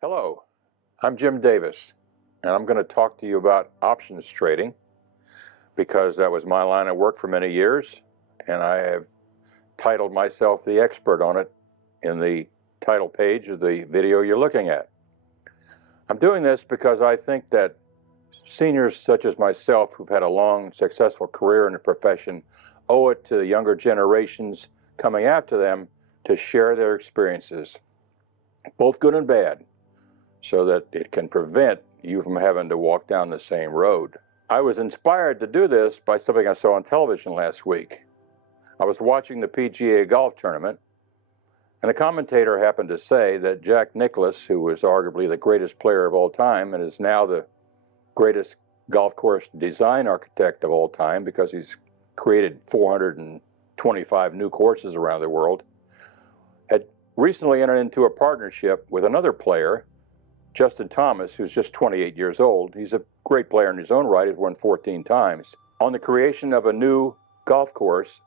Hello, I'm Jim Davis, and I'm going to talk to you about options trading because that was my line of work for many years, and I have titled myself the expert on it in the title page of the video you're looking at. I'm doing this because I think that seniors such as myself who've had a long, successful career in the profession owe it to the younger generations coming after them to share their experiences, both good and bad, so that it can prevent you from having to walk down the same road. I was inspired to do this by something I saw on television last week. I was watching the PGA golf tournament, and the commentator happened to say that Jack Nicklaus, who was arguably the greatest player of all time and is now the greatest golf course design architect of all time because he's created 425 new courses around the world, had recently entered into a partnership with another player, Justin Thomas, who's just 28 years old. He's a great player in his own right. He's won 14 times. On the creation of a new golf course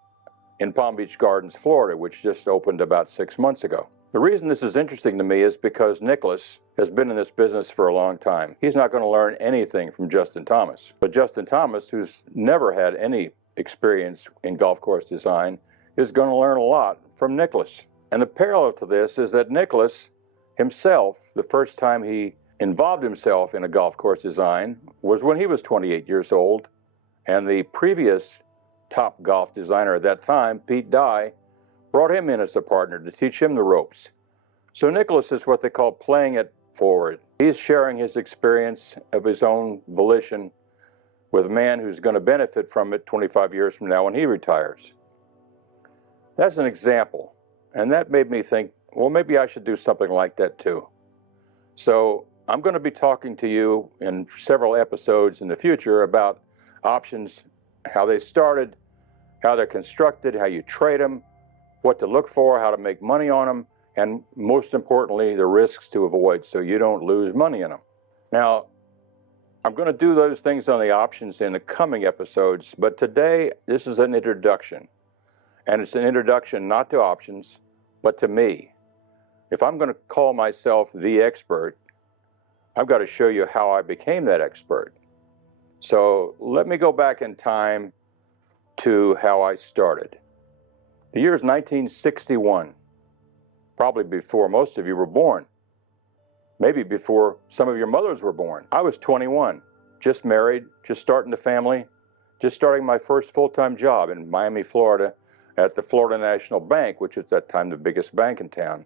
in Palm Beach Gardens, Florida, which just opened about 6 months ago. The reason this is interesting to me is because Nicklaus has been in this business for a long time. He's not going to learn anything from Justin Thomas. But Justin Thomas, who's never had any experience in golf course design, is going to learn a lot from Nicklaus. And the parallel to this is that Nicklaus himself, the first time he involved himself in a golf course design was when he was 28 years old, and the previous top golf designer at that time, Pete Dye, brought him in as a partner to teach him the ropes. So Nicklaus is what they call playing it forward. He's sharing his experience of his own volition with a man who's going to benefit from it 25 years from now when he retires. That's an example, and that made me think, well, maybe I should do something like that too. So I'm going to be talking to you in several episodes in the future about options, how they started, how they're constructed, how you trade them, what to look for, how to make money on them, and most importantly, the risks to avoid so you don't lose money in them. Now, I'm going to do those things on the options in the coming episodes, but today this is an introduction. And it's an introduction not to options, but to me. If I'm going to call myself the expert, I've got to show you how I became that expert. So let me go back in time to how I started. The year is 1961, probably before most of you were born, maybe before some of your mothers were born. I was 21, just married, just starting a family, just starting my first full-time job in Miami, Florida, at the Florida National Bank, which was at that time the biggest bank in town.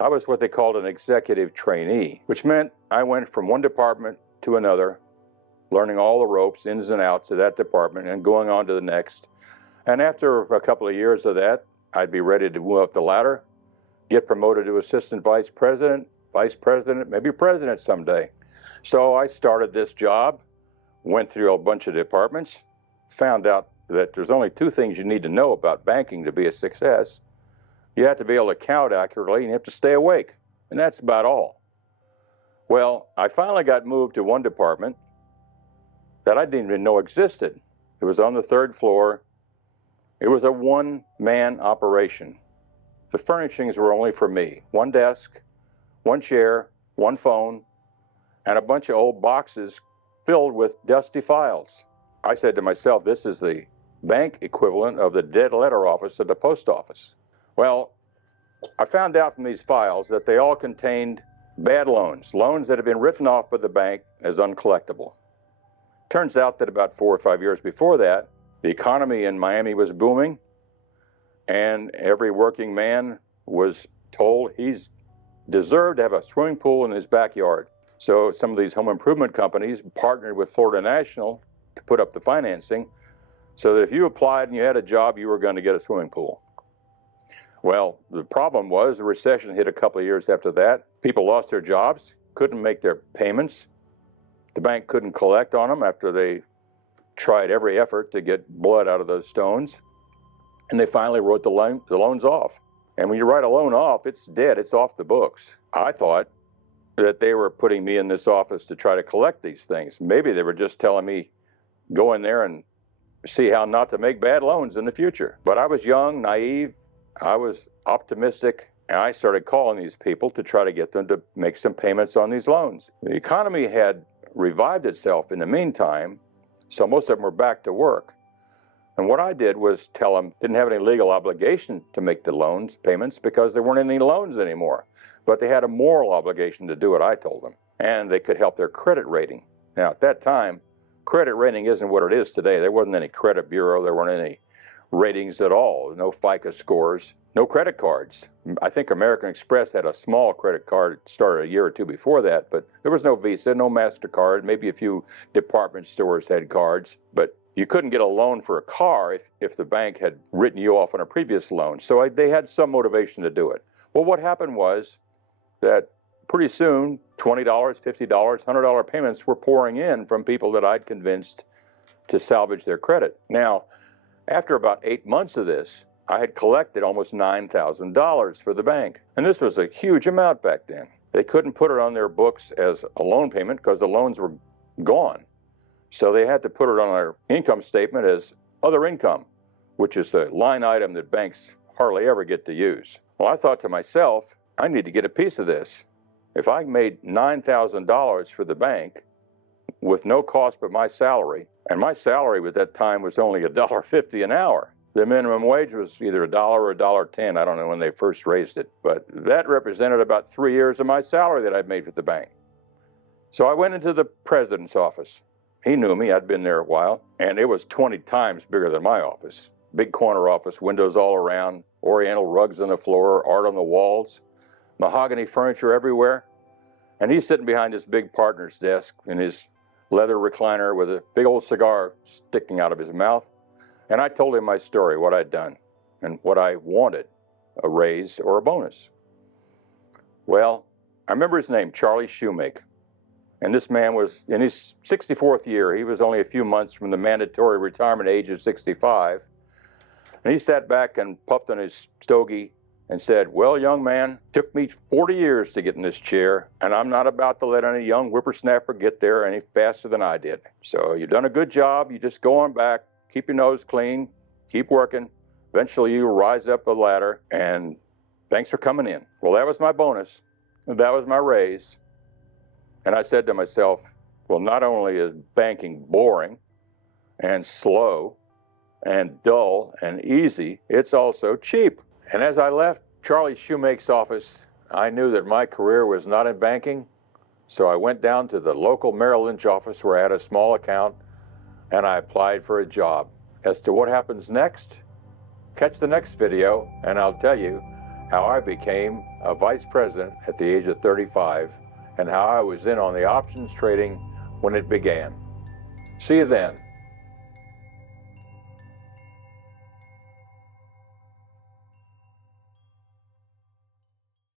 I was what they called an executive trainee, which meant I went from one department to another, learning all the ropes, ins and outs of that department, and going on to the next. And after a couple of years of that, I'd be ready to move up the ladder, get promoted to assistant vice president, maybe president someday. So I started this job, went through a bunch of departments, found out that there's only two things you need to know about banking to be a success. You have to be able to count accurately, and you have to stay awake, and that's about all. Well, I finally got moved to one department that I didn't even know existed. It was on the third floor. It was a one-man operation. The furnishings were only for me. One desk, one chair, one phone, and a bunch of old boxes filled with dusty files. I said to myself, this is the bank equivalent of the dead letter office at the post office. Well, I found out from these files that they all contained bad loans that had been written off by the bank as uncollectible. Turns out that about 4 or 5 years before that, the economy in Miami was booming, and every working man was told he's deserved to have a swimming pool in his backyard. So some of these home improvement companies partnered with Florida National to put up the financing so that if you applied and you had a job, you were going to get a swimming pool. Well, the problem was the recession hit a couple of years after that. People lost their jobs, couldn't make their payments. The bank couldn't collect on them after they tried every effort to get blood out of those stones. And they finally wrote the loans off. And when you write a loan off, it's dead, it's off the books. I thought that they were putting me in this office to try to collect these things. Maybe they were just telling me, go in there and see how not to make bad loans in the future. But I was young, naive, I was optimistic, And I started calling these people to try to get them to make some payments on these loans. The economy had revived itself in the meantime, so most of them were back to work. And what I did was tell them didn't have any legal obligation to make the loans payments because there weren't any loans anymore. But they had a moral obligation to do what I told them. And they could help their credit rating. Now, at that time, credit rating isn't what it is today. There wasn't any credit bureau. There weren't any ratings at all. No FICO scores. No credit cards. I think American Express had a small credit card, started a year or two before that, but there was no Visa, no MasterCard. Maybe a few department stores had cards, but you couldn't get a loan for a car if the bank had written you off on a previous loan. So they had some motivation to do it. Well, what happened was that pretty soon, $20, $50, $100 payments were pouring in from people that I'd convinced to salvage their credit. Now, after about 8 months of this, I had collected almost $9,000 for the bank. And this was a huge amount back then. They couldn't put it on their books as a loan payment because the loans were gone. So they had to put it on their income statement as other income, which is a line item that banks hardly ever get to use. Well, I thought to myself, I need to get a piece of this. If I made $9,000 for the bank with no cost but my salary, and my salary at that time was only $1.50 an hour. The minimum wage was either $1 or $1.10. I don't know when they first raised it, but that represented about 3 years of my salary that I'd made with the bank. So I went into the president's office. He knew me, I'd been there a while, and it was 20 times bigger than my office. Big corner office, windows all around, oriental rugs on the floor, art on the walls, mahogany furniture everywhere. And he's sitting behind this big partner's desk in his leather recliner with a big old cigar sticking out of his mouth. And I told him my story, what I'd done, and what I wanted, a raise or a bonus. Well, I remember his name, Charlie Shoemake. And this man was in his 64th year. He was only a few months from the mandatory retirement age of 65. And he sat back and puffed on his stogie and said, well, young man, took me 40 years to get in this chair, and I'm not about to let any young whippersnapper get there any faster than I did. So you've done a good job. You just go on back, keep your nose clean, keep working. Eventually you rise up the ladder, and thanks for coming in. Well, that was my bonus. That was my raise. And I said to myself, well, not only is banking boring and slow and dull and easy, it's also cheap. And as I left Charlie Shoemake's office, I knew that my career was not in banking, so I went down to the local Merrill Lynch office where I had a small account, and I applied for a job. As to what happens next, catch the next video, and I'll tell you how I became a vice president at the age of 35, and how I was in on the options trading when it began. See you then.